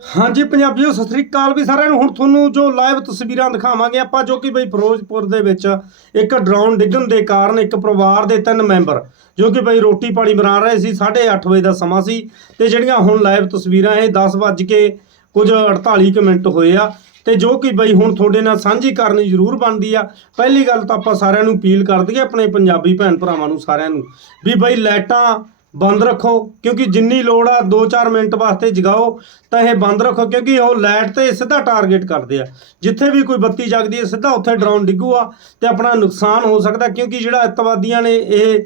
ਹਾਂਜੀ ਪੰਜਾਬੀਓ ਸਤਿ ਸ੍ਰੀ ਅਕਾਲ ਵੀ ਸਾਰਿਆਂ ਨੂੰ। ਹੁਣ ਤੁਹਾਨੂੰ ਜੋ ਲਾਈਵ ਤਸਵੀਰਾਂ ਦਿਖਾਵਾਂਗੇ, ਆਪਾਂ ਜੋ ਕਿ ਬਈ ਫਿਰੋਜ਼ਪੁਰ ਦੇ ਵਿੱਚ ਇੱਕ ਡਰਾਉਣ ਡਿੱਗਣ ਦੇ ਕਾਰਨ ਇੱਕ ਪਰਿਵਾਰ ਦੇ ਤਿੰਨ ਮੈਂਬਰ, ਜੋ ਕਿ ਬਈ ਰੋਟੀ ਪਾਣੀ ਬਣਾ ਰਹੇ ਸੀ 8:30 ਵਜੇ ਦਾ ਸਮਾਂ ਸੀ ਤੇ ਜਿਹੜੀਆਂ ਹੁਣ ਲਾਈਵ ਤਸਵੀਰਾਂ, ਇਹ 10 ਵੱਜ ਕੇ ਕੁਝ 48 ਕੁ ਮਿੰਟ ਹੋਏ ਆ। ਤੇ ਜੋ ਕਿ ਬਈ ਹੁਣ ਤੁਹਾਡੇ ਨਾਲ ਸਾਂਝੀ ਕਰਨੀ ਜ਼ਰੂਰ ਬਣਦੀ ਆ। ਪਹਿਲੀ ਗੱਲ ਤਾਂ ਆਪਾਂ ਸਾਰਿਆਂ ਨੂੰ ਅਪੀਲ ਕਰ ਦਈਏ ਆਪਣੇ ਪੰਜਾਬੀ ਭੈਣ ਭਰਾਵਾਂ ਨੂੰ ਸਾਰਿਆਂ ਨੂੰ, ਵੀ ਬਈ ਲਾਈਟਾਂ ਬੰਦ ਰੱਖੋ, ਕਿਉਂਕਿ ਜਿੰਨੀ ਲੋੜ ਆ 2-4 ਮਿੰਟ ਵਾਸਤੇ ਜਗਾਓ, ਤਾਂ ਇਹ ਬੰਦ ਰੱਖੋ, ਕਿਉਂਕਿ ਉਹ ਲਾਈਟ ਤੇ ਸਿੱਧਾ ਟਾਰਗੇਟ ਕਰਦੇ ਆ। ਜਿੱਥੇ ਵੀ ਕੋਈ ਬੱਤੀ ਜਗਦੀ ਹੈ, ਸਿੱਧਾ ਉੱਥੇ ਡਰੋਨ ਡਿੱਗੂਆ ਤੇ ਆਪਣਾ ਨੁਕਸਾਨ ਹੋ ਸਕਦਾ, ਕਿਉਂਕਿ ਜਿਹੜਾ ਅੱਤਵਾਦੀਆਂ ਨੇ ਇਹ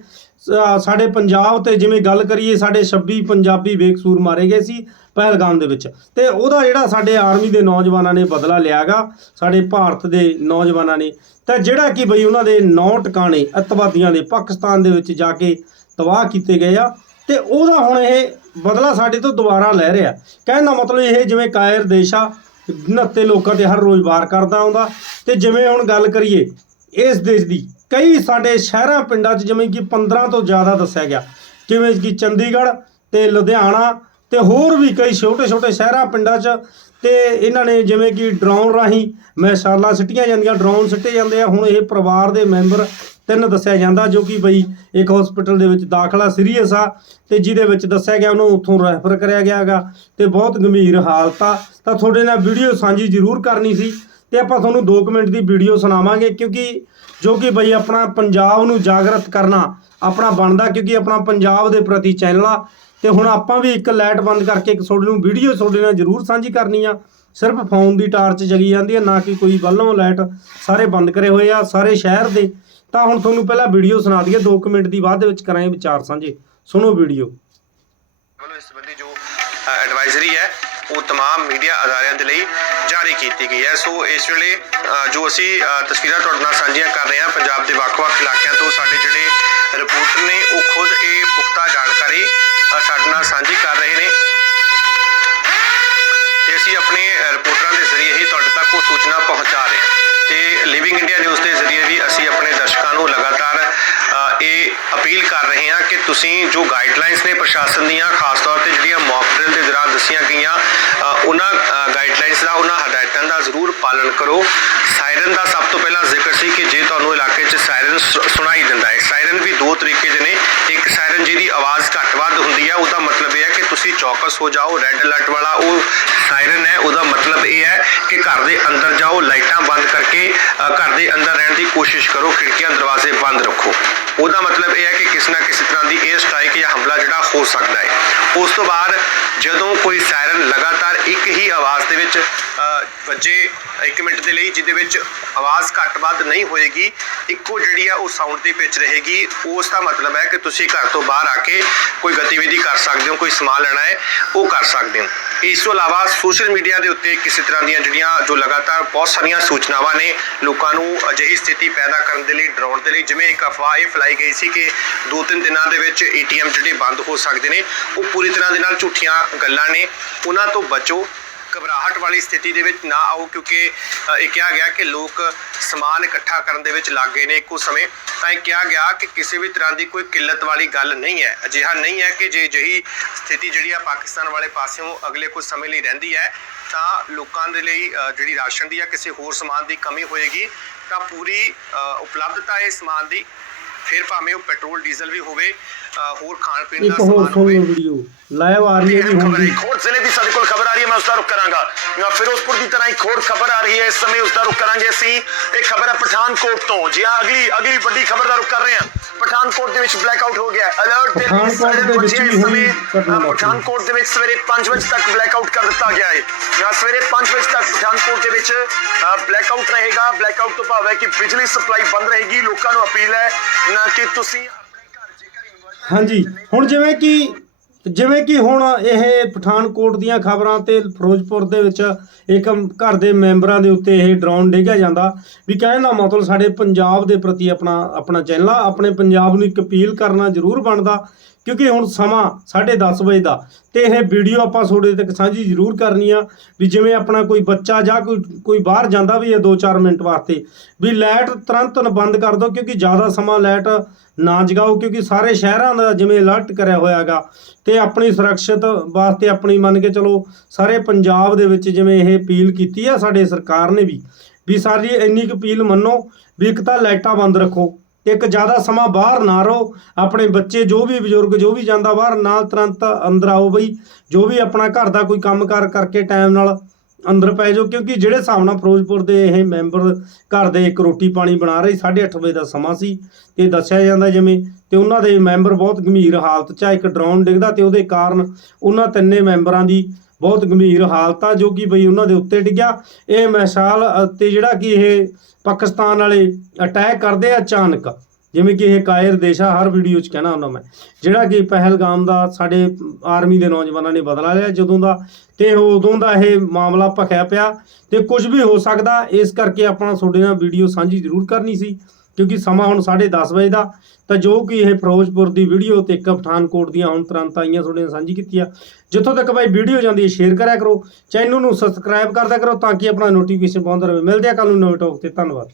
ਸਾਡੇ ਪੰਜਾਬ ਤੇ ਜਿਵੇਂ ਗੱਲ ਕਰੀਏ, ਸਾਡੇ 26 ਪੰਜਾਬੀ ਬੇਕਸੂਰ ਮਾਰੇ ਗਏ ਸੀ ਪਹਿਲਗਾਮ ਦੇ ਵਿੱਚ। ਤੇ ਉਹਦਾ ਜਿਹੜਾ ਸਾਡੇ ਆਰਮੀ ਦੇ ਨੌਜਵਾਨਾਂ ਨੇ ਬਦਲਾ ਲਿਆਗਾ ਸਾਡੇ ਭਾਰਤ ਦੇ ਨੌਜਵਾਨਾਂ ਨੇ, ਤਾਂ ਜਿਹੜਾ ਕਿ ਬਈ ਉਹਨਾਂ ਦੇ ਨੌ ਟਿਕਾਣੇ ਅੱਤਵਾਦੀਆਂ ਦੇ ਪਾਕਿਸਤਾਨ ਦੇ ਵਿੱਚ ਜਾ ਕੇ ਤਬਾਹ ਕੀਤੇ ਗਏ ਆ ਤੇ ਉਹਦਾ ਹੁਣ ਇਹ ਬਦਲਾ ਸਾਡੇ ਤੋਂ ਦੁਬਾਰਾ ਲੈ ਰਿਹਾ। ਕਹਿਣ ਦਾ ਮਤਲਬ ਇਹ ਜਿਵੇਂ ਕਾਇਰ ਦੇਸ਼ ਆ ਨੱਤੇ ਲੋਕਾਂ ਤੇ ਹਰ ਰੋਜ਼ ਵਾਰ ਕਰਦਾ ਆਉਂਦਾ। ਤੇ ਜਿਵੇਂ ਹੁਣ ਗੱਲ ਕਰੀਏ, ਇਸ ਦੇਸ਼ ਦੀ ਕਈ ਸਾਡੇ ਸ਼ਹਿਰਾਂ, ਪਿੰਡਾਂ 'ਚ ਜਿਵੇਂ ਕਿ 15 ਤੋਂ ਜ਼ਿਆਦਾ ਦੱਸਿਆ ਗਿਆ। ਜਿਵੇਂ ਕਿ ਚੰਡੀਗੜ੍ਹ ਤੇ ਲੁਧਿਆਣਾ ਤੇ ਹੋਰ ਵੀ ਕਈ ਛੋਟੇ-ਛੋਟੇ ਸ਼ਹਿਰਾਂ, ਪਿੰਡਾਂ 'ਚ ਤੇ ਇਹਨਾਂ ਨੇ ਜਿਵੇਂ ਕਿ ਡਰੋਨ ਰਾਹੀਂ ਮਿਸਾਲਾਂ ਸਿੱਟੀਆਂ ਜਾਂਦੀਆਂ, ਡਰੋਨ ਸਿੱਟੇ ਜਾਂਦੇ ਆ। ਹੁਣ ਇਹ ਪਰਿਵਾਰ ਦੇ ਮੈਂਬਰ ਤਿੰਨ ਦੱਸਿਆ ਜਾਂਦਾ, ਜੋ ਕਿ ਬਈ ਇੱਕ ਹਸਪੀਟਲ ਦੇ ਵਿੱਚ ਦਾਖਲਾ ਸੀਰੀਅਸ ਆ ਤੇ ਜਿਹਦੇ ਵਿੱਚ ਦੱਸਿਆ ਗਿਆ ਉਹਨੂੰ ਉੱਥੋਂ ਰੈਫਰ ਕਰਿਆ ਗਿਆ ਹੈਗਾ ਤੇ ਬਹੁਤ ਗੰਭੀਰ ਹਾਲਤ ਆ। ਤਾਂ ਤੁਹਾਡੇ ਨਾਲ ਵੀਡੀਓ ਸਾਂਝੀ ਜ਼ਰੂਰ ਕਰਨੀ ਸੀ ਤੇ ਆਪਾਂ ਤੁਹਾਨੂੰ 2 ਮਿੰਟ ਦੀ ਵੀਡੀਓ ਸੁਣਾਵਾਂਗੇ ਕਿਉਂਕਿ ਜੋ ਕਿ ਬਈ ਆਪਣਾ ਪੰਜਾਬ ਨੂੰ ਜਾਗਰਤ ਕਰਨਾ ਆਪਣਾ ਬਣਦਾ ਕਿਉਂਕਿ ਆਪਣਾ ਪੰਜਾਬ ਦੇ ਪ੍ਰਤੀ ਚੈਨਲ ਆ ਤੇ ਹੁਣ ਆਪਾਂ ਵੀ ਇੱਕ ਲਾਈਟ ਬੰਦ ਕਰਕੇ ਇੱਕ ਤੁਹਾਡੇ ਨੂੰ ਵੀਡੀਓ ਤੁਹਾਡੇ ਨਾਲ ਜ਼ਰੂਰ ਸਾਂਝੀ ਕਰਨੀ ਆ ਸਿਰਫ ਫੋਨ ਦੀ ਟਾਰਚ ਜਗੀ ਜਾਂਦੀ ਹੈ ਨਾ ਕਿ ਕੋਈ ਵੱਲੋਂ ਲਾਈਟ ਸਾਰੇ ਬੰਦ ਕਰੇ ਹੋਏ ਆ ਸਾਰੇ ਸ਼ਹਿਰ ਦੇ ਤਾਂ ਹੁਣ ਤੁਹਾਨੂੰ ਪਹਿਲਾਂ ਵੀਡੀਓ ਸੁਣਾ ਦਈਏ 2 ਮਿੰਟ ਦੀ ਬਾਅਦ ਦੇ ਵਿੱਚ ਕਰਾਂਗੇ ਵਿਚਾਰ ਸਾਂਝੇ ਸੁਣੋ ਵੀਡੀਓ ਵੱਲੋਂ ਇਸ ਸੰਬੰਧੀ ਜੋ ਐਡਵਾਈਜ਼ਰੀ ਹੈ ਉਹ तमाम ਮੀਡੀਆ ਅਦਾਰਿਆਂ ਦੇ ਲਈ ਜਾਰੀ ਕੀਤੀ ਗਈ ਹੈ ਸੋ ਇਸ ਵੇਲੇ ਅ, ਜੋ ਅਸੀਂ ਅ, ਤਸਵੀਰਾਂ ਤੁਹਾਡੇ ਨਾਲ ਸਾਂਝੀਆਂ ਕਰ ਰਹੇ ਹਾਂ ਪੰਜਾਬ ਦੇ ਵੱਖ-ਵੱਖ ਇਲਾਕਿਆਂ ਤੋਂ ਸਾਡੇ ਜਿਹੜੇ ਰਿਪੋਰਟਰ ਨੇ ਉਹ ਇਹ ਪੁਖਤਾ ਜਾਣਕਾਰੀ ਸਾਡੇ ਨਾਲ ਸਾਂਝੀ ਕਰ ਰਹੇ ਨੇ। ਤੇ ਅਸੀਂ ਆਪਣੇ ਰਿਪੋਰਟਰਾਂ ਦੇ ਜ਼ਰੀਏ ਹੀ ਤੁਹਾਡੇ ਤੱਕ ਉਹ ਸੂਚਨਾ ਪਹੁੰਚਾ ਰਹੇ ਹਾਂ। ਤੇ ਲਿਵਿੰਗ ਇੰਡੀਆ ਨਿਊਜ਼ ਦੇ ਜ਼ਰੀਏ ਵੀ ਅਸੀਂ ਆਪਣੇ ਦਰਸ਼ਕਾਂ ਨੂੰ ਲਗਾਤਾਰ ਇਹ ਅਪੀਲ ਕਰ ਰਹੇ ਹਾਂ ਕਿ ਤੁਸੀਂ ਜੋ ਗਾਈਡਲਾਈਨਸ ਨੇ ਪ੍ਰਸ਼ਾਸਨ ਦੀਆਂ, ਖਾਸ ਤੌਰ ਤੇ ਜਿਹੜੀਆਂ ਮੌਕ ਡਰਿਲ ਦੇ ਦੌਰਾਨ ਦੱਸੀਆਂ ਗਈਆਂ ਉਹਨਾਂ ਗਾਈਡਲਾਈਨਸ ਦਾ, ਉਹਨਾਂ ਹਦਾਇਤਾਂ ਦਾ ਜ਼ਰੂਰ ਪਾਲਣ ਕਰੋ। ਸਾਇਰਨ ਦਾ ਸਭ ਤੋਂ ਪਹਿਲਾਂ ਜ਼ਿਕਰ ਸੀ ਕਿ ਜੇ ਤੁਹਾਨੂੰ ਇਲਾਕੇ 'ਚ ਸਾਇਰਨ ਸੁਣਾਈ ਦਿੰਦਾ ਹੈ। ਸਾਇਰਨ ਵੀ ਦੋ ਤਰੀਕੇ ਦੇ ਨੇ ਇੱਕ ਸਾਇਰਨ ਜਿਹਦੀ ਆਵਾਜ਼ ਘੱਟ ਵੱਧ ਹੁੰਦੀ ਹੈ ਉਹਦਾ ਮਤਲਬ ਇਹ ਹੈ ਕਿ ਤੁਸੀਂ ਚੌਕਸ ਹੋ ਜਾਓ ਰੈੱਡ ਅਲਰਟ ਵਾਲਾ ਉਹ ਸਾਇਰਨ ਹੈ, ਉਹਦਾ ਮਤਲਬ ਇਹ ਹੈ ਕਿ ਘਰ ਦੇ ਅੰਦਰ ਜਾਓ, ਲਾਈਟਾਂ ਬੰਦ ਕਰਕੇ ਘਰ ਦੇ ਅੰਦਰ ਰਹਿਣ ਦੀ ਕੋਸ਼ਿਸ਼ ਕਰੋ, ਖਿੜਕੀਆਂ, ਦਰਵਾਜ਼ੇ ਬੰਦ ਰੱਖੋ। ਉਹਦਾ ਮਤਲਬ ਇਹ ਹੈ ਕਿ ਕਿਸੇ ਨਾ ਕਿਸੇ ਤਰ੍ਹਾਂ ਦੀ 에ਅਰ ਸਟ੍ਰਾਈਕ ਜਾਂ ਹਮਲਾ ਜਿਹੜਾ ਹੋ ਸਕਦਾ ਹੈ। ਉਸ ਤੋਂ ਬਾਅਦ ਜਦੋਂ ਕੋਈ ਸਾਇਰਨ ਲਗਾਤਾਰ ਇੱਕ ਹੀ ਆਵਾਜ਼ ਦੇ ਵਿੱਚ ਵੱਜੇ 1 ਮਿੰਟ ਦੇ ਲਈ, ਜਿਹਦੇ ਵਿੱਚ ਆਵਾਜ਼ ਘੱਟ ਵੱਧ ਨਹੀਂ ਹੋਏਗੀ, ਇੱਕੋ ਜਿਹੜੀ ਆ ਉਹ ਸਾਊਂਡ ਦੇ ਵਿੱਚ ਰਹੇਗੀ। ਉਸ ਦਾ ਮਤਲਬ ਹੈ ਕਿ ਤੁਸੀਂ ਘਰ ਤੋਂ ਬਾਹਰ ਆ ਕੇ ਕੋਈ ਗਤੀਵਿਧੀ ਕਰ ਸਕਦੇ ਹੋ, ਕੋਈ ਸਮਾਨ ਲੈਣਾ ਹੈ, ਉਹ ਕਰ ਸਕਦੇ ਹੋ। ਇਸ ਤੋਂ ਇਲਾਵਾ ਸੋਸ਼ਲ ਮੀਡੀਆ ਦੇ ਉੱਤੇ ਕਿਸੇ ਤਰ੍ਹਾਂ ਦੀਆਂ ਜਿਹੜੀਆਂ ਜੋ ਲਗਾਤਾਰ ਬਹੁਤ ਸਾਰੀਆਂ ਸੂਚਨਾਵਾਂ ਨੇ ਲੋਕਾਂ ਨੂੰ ਅਜਿਹੀ ਸਥਿਤੀ ਪੈਦਾ ਕਰਨ ਦੇ ਲਈ, ਡਰਾਉਣ ਦੇ ਲਈ, ਜਿਵੇਂ ਇੱਕ ਅਫਵਾਹ ਇਹ ਫੈਲਾਈ ਗਈ ਸੀ ਕਿ ਦੋ ਤਿੰਨ ਦਿਨਾਂ ਦੇ ਵਿੱਚ ਏਟੀਐਮ ਜਿਹੜੇ ਬੰਦ ਹੋ ਸਕਦੇ ਨੇ, ਉਹ ਪੂਰੀ ਤਰ੍ਹਾਂ ਦੇ ਨਾਲ ਝੂਠੀਆਂ ਗੱਲਾਂ ਨੇ। ਉਹਨਾਂ ਤੋਂ ਬਚੋ। ਘਬਰਾਹਟ ਵਾਲੀ ਸਥਿਤੀ ਦੇ ਵਿੱਚ ਨਾ ਆਓ ਕਿਉਂਕਿ ਇਹ ਕਿਹਾ ਗਿਆ ਕਿ ਲੋਕ ਸਮਾਨ ਇਕੱਠਾ ਕਰਨ ਦੇ ਵਿੱਚ ਲੱਗ ਗਏ ਨੇ ਇੱਕੋ ਸਮੇਂ। ਤਾਂ ਇਹ ਕਿਹਾ ਗਿਆ ਕਿ ਕਿਸੇ ਵੀ ਤਰ੍ਹਾਂ ਦੀ ਕੋਈ ਕਿੱਲਤ ਵਾਲੀ ਗੱਲ ਨਹੀਂ ਹੈ। ਅਜਿਹਾ ਨਹੀਂ ਹੈ ਕਿ ਜੇ ਜਹੀ ਸਥਿਤੀ ਜਿਹੜੀ ਆ ਪਾਕਿਸਤਾਨ ਵਾਲੇ ਪਾਸਿਓਂ ਅਗਲੇ ਕੁਝ ਸਮੇਂ ਲਈ ਰਹਿੰਦੀ ਹੈ, ਤਾਂ ਲੋਕਾਂ ਦੇ ਲਈ ਜਿਹੜੀ ਰਾਸ਼ਨ ਦੀ ਜਾਂ ਕਿਸੇ ਹੋਰ ਸਮਾਨ ਦੀ ਕਮੀ ਹੋਏਗੀ, ਤਾਂ ਪੂਰੀ ਉਪਲਬਧਤਾ ਹੈ ਸਮਾਨ ਦੀ, ਫਿਰ ਭਾਵੇਂ ਉਹ ਪੈਟਰੋਲ, ਡੀਜ਼ਲ ਵੀ ਹੋਵੇ ਹੋਰ ਖਾਣ ਪੀਣ ਦਾ ਇੱਕ ਹੋਰ ਸਮਾਨ ਹੋਵੇ। ਸੁਣੋ ਵੀਡੀਓ। ਲਾਈਵ ਆ ਰਹੀ ਹੈ ਜੀ ਅਹਿਮ ਹੁਣ ਖਬਰ ਹੈ ਦੀ ਇੱਕ ਹੋਰ ਜ਼ਿਲ੍ਹੇ ਦੀ ਸਾਡੇ ਕੋਲ ਖਬਰ ਆ ਰਹੀ ਹੈ ਮੈਂ ਉਸ ਦਾ ਰੁਕ ਕਰਾਂਗਾ। ਜਾਂ ਫਿਰੋਜ਼ਪੁਰ ਦੀ ਤਰ੍ਹਾਂ ਇੱਕ ਹੋਰ ਖਬਰ ਆ ਰਹੀ ਹੈ ਇਸ ਸਮੇਂ ਉਸ ਦਾ ਰੁਕ ਕਰਾਂਗੇ ਅਸੀਂ। ਇਹ ਖਬਰ ਹੈ ਪਠਾਨਕੋਟ ਤੋਂ। ਜੀ ਹਾਂ ਅਗਲੀ ਅਗਲੀ ਵੱਡੀ ਖਬਰ ਦਾ ਰੁਕ ਕਰ ਰਹੇ ਹਾਂ। ਪਠਾਨਕੋਟ ਦੇ ਵਿੱਚ ਬਲੈਕ ਆਊਟ ਹੋ ਗਿਆ। ਅਲਰਟ ਦੇ ਲਈ ਪਠਾਨਕੋਟ ਸਾਇਰਨ ਦੇ ਵਿੱਚ ਵੱਜਿਆ ਵੀ ਇਸ ਹੋਈ ਸਮੇਂ ਘਟਨਾ ਅ, ਵਾਪਰੀ। ਪਠਾਨਕੋਟ ਦੇ ਵਿੱਚ ਸਵੇਰੇ 5 ਵਜੇ ਤੱਕ ਬਲੈਕ ਆਊਟ ਕਰ ਦਿੱਤਾ ਗਿਆ ਹੈ। ਜਾਂ ਸਵੇਰੇ 5 ਵਜੇ ਤੱਕ ਪਠਾਨਕੋਟ ਦੇ ਵਿੱਚ ਬਲੈਕ ਆਊਟ ਰਹੇਗਾ। ਬਲੈਕ ਆਊਟ ਤੋਂ ਭਾਵ ਹੈ ਕਿ ਬਿਜਲੀ ਸਪਲਾਈ ਬੰਦ ਰਹੇਗੀ। ਲੋਕਾਂ ਨੂੰ ਅਪੀਲ ਹੈ ਨਾ ਕਿ ਤੁਸੀਂ ਹਾਂਜੀ। ਹੁਣ ਜਿਵੇਂ ਕਿ ਜਿਵੇਂ ਕਿ ਹੁਣ ਇਹ ਪਠਾਨਕੋਟ ਦੀਆਂ ਖਬਰਾਂ ਤੇ ਫਿਰੋਜ਼ਪੁਰ ਦੇ ਵਿੱਚ ਇੱਕ ਘਰ ਦੇ ਮੈਂਬਰਾਂ ਦੇ ਉੱਤੇ ਇਹ ਡਰੋਨ ਡੇਗਿਆ ਜਾਂਦਾ। ਵੀ ਕਹਿਣ ਦਾ ਮਤਲਬ ਸਾਡੇ ਪੰਜਾਬ ਦੇ ਪ੍ਰਤੀ ਆਪਣਾ ਆਪਣਾ ਚੈਨਲ ਆ ਆਪਣੇ ਪੰਜਾਬ ਨੂੰ ਇੱਕ ਅਪੀਲ ਕਰਨਾ ਜ਼ਰੂਰ ਬਣਦਾ। ਕਿਉਂਕਿ ਹੁਣ ਸਮਾਂ 10:30 ਵਜੇ ਦਾ ਤੇ ਇਹ ਵੀਡੀਓ ਆਪਾਂ ਤੁਹਾਡੇ ਤੱਕ ਸਾਂਝੀ ਜ਼ਰੂਰ ਕਰਨੀ ਆ। ਵੀ ਜਿਵੇਂ ਆਪਣਾ ਕੋਈ ਬੱਚਾ ਜਾਂ ਕੋਈ ਕੋਈ ਬਾਹਰ ਜਾਂਦਾ ਵੀ ਹੈ 2-4 ਮਿੰਟ ਵਾਸਤੇ। ਵੀ ਲਾਈਟ ਤੁਰੰਤ ਬੰਦ ਕਰ ਦਿਓ ਕਿਉਂਕਿ ਜ਼ਿਆਦਾ ਸਮਾਂ ਲਾਈਟ ਨਾ ਜਗਾਓ, ਕਿਉਂਕਿ ਸਾਰੇ ਸ਼ਹਿਰਾਂ ਦਾ ਜਿਵੇਂ ਅਲਰਟ ਕਰਿਆ ਹੋਇਆਗਾ ਤੇ ਆਪਣੀ ਸੁਰੱਖਿਅਤ ਵਾਸਤੇ ਆਪਣੀ ਮੰਨ ਕੇ ਚਲੋ ਸਾਰੇ ਪੰਜਾਬ ਦੇ ਵਿੱਚ ਜਿਵੇਂ ਇਹ ਅਪੀਲ ਕੀਤੀ ਆ ਸਾਡੇ ਸਰਕਾਰ ਨੇ ਵੀ ਵੀ ਸਾਡੀ ਇੰਨੀ ਕੁ ਅਪੀਲ ਮੰਨੋ ਵੀ ਇੱਕ ਤਾਂ ਲਾਈਟਾਂ ਬੰਦ ਰੱਖੋ, ਇੱਕ ਜ਼ਿਆਦਾ ਸਮਾਂ ਬਾਹਰ ਨਾ ਰਹੋ, ਆਪਣੇ ਬੱਚੇ ਜੋ ਵੀ ਬਜ਼ੁਰਗ ਜੋ ਵੀ ਜਾਂਦਾ ਬਾਹਰ ਨਾਲ ਤੁਰੰਤ ਅੰਦਰ ਆਓ ਬਈ, ਜੋ ਵੀ ਆਪਣਾ ਘਰ ਦਾ ਕੋਈ ਕੰਮਕਾਰ ਕਰਕੇ ਟਾਈਮ ਨਾਲ ਅੰਦਰ ਪੈ ਜਾਓ ਕਿਉਂਕਿ ਜਿਹੜੇ ਹਿਸਾਬ ਨਾਲ ਫਿਰੋਜ਼ਪੁਰ ਦੇ ਇਹ ਮੈਂਬਰ ਘਰ ਦੇ ਇੱਕ ਰੋਟੀ ਪਾਣੀ ਬਣਾ ਰਹੇ 8:30 ਵਜੇ ਦਾ ਸਮਾਂ ਸੀ ਤੇ ਦੱਸਿਆ ਜਾਂਦਾ ਜਿਵੇਂ ਤੇ ਉਹਨਾਂ ਦੇ ਮੈਂਬਰ ਬਹੁਤ ਗੰਭੀਰ ਹਾਲਤ 'ਚ ਆ ਇੱਕ ਡਰੋਨ ਡਿੱਗਦਾ ਤੇ ਉਹਦੇ ਕਾਰਨ ਉਹਨਾਂ ਤਿੰਨੇ ਮੈਂਬਰਾਂ ਦੀ ਬਹੁਤ ਗੰਭੀਰ ਹਾਲਤ ਆ ਜੋ ਕਿ ਬਈ ਉਹਨਾਂ ਦੇ ਉੱਤੇ ਡਿੱਗਿਆ। ਇਹ ਮਿਸਾਲ ਅ, ਤੇ ਜਿਹੜਾ ਕਿ ਇਹ ਪਾਕਿਸਤਾਨ ਵਾਲੇ ਅਟੈਕ ਕਰਦੇ ਆ ਅਚਾਨਕ ਜਿਵੇਂ ਕਿ ਇਹ ਕਾਇਰ ਦੇਸ਼ ਆ ਹਰ ਵੀਡੀਓ 'ਚ ਕਹਿਣਾ ਹੁੰਦਾ ਮੈਂ, ਜਿਹੜਾ ਕਿ ਪਹਿਲਗਾਮ ਦਾ ਸਾਡੇ ਆਰਮੀ ਦੇ ਨੌਜਵਾਨਾਂ ਨੇ ਬਦਲਾ ਲਿਆ, ਜਦੋਂ ਦਾ ਤੇ ਉਦੋਂ ਦਾ ਇਹ ਮਾਮਲਾ ਭਖਿਆ ਪਿਆ ਤੇ ਕੁਝ ਵੀ ਹੋ ਸਕਦਾ, ਇਸ ਕਰਕੇ ਆਪਾਂ ਤੁਹਾਡੇ ਨਾਲ ਵੀਡੀਓ ਸਾਂਝੀ ਜ਼ਰੂਰ ਕਰਨੀ ਸੀ, ਕਿਉਂਕਿ ਸਮਾਂ ਹੁਣ 10:30 ਵਜੇ ਦਾ, ਤਾਂ ਜੋ ਕਿ ਇਹ ਫਿਰੋਜ਼ਪੁਰ ਦੀ ਵੀਡੀਓ ਤੇ ਇੱਕ ਪਠਾਨਕੋਟ ਦੀਆਂ ਹੁਣ ਤੁਰੰਤ ਆਈਆਂ ਤੁਹਾਡੇ ਨਾਲ ਸਾਂਝੀ ਕੀਤੀ ਆ। ਜਿੱਥੋਂ ਤੱਕ ਬਾਈ ਵੀਡੀਓ ਜਾਂਦੀ ਹੈ ਸ਼ੇਅਰ ਕਰਿਆ ਕਰੋ, ਚੈਨਲ ਨੂੰ ਸਬਸਕ੍ਰਾਈਬ ਕਰਦਾ ਕਰੋ ਤਾਂ ਕਿ ਆਪਣਾ ਨੋਟੀਫਿਕੇਸ਼ਨ ਪਾਉਂਦਾ ਰਹੇ। ਮਿਲਦੇ ਆ ਕੱਲ ਨੂੰ ਨਵੇਂ ਟੌਪ ਤੇ, ਧੰਨਵਾਦ।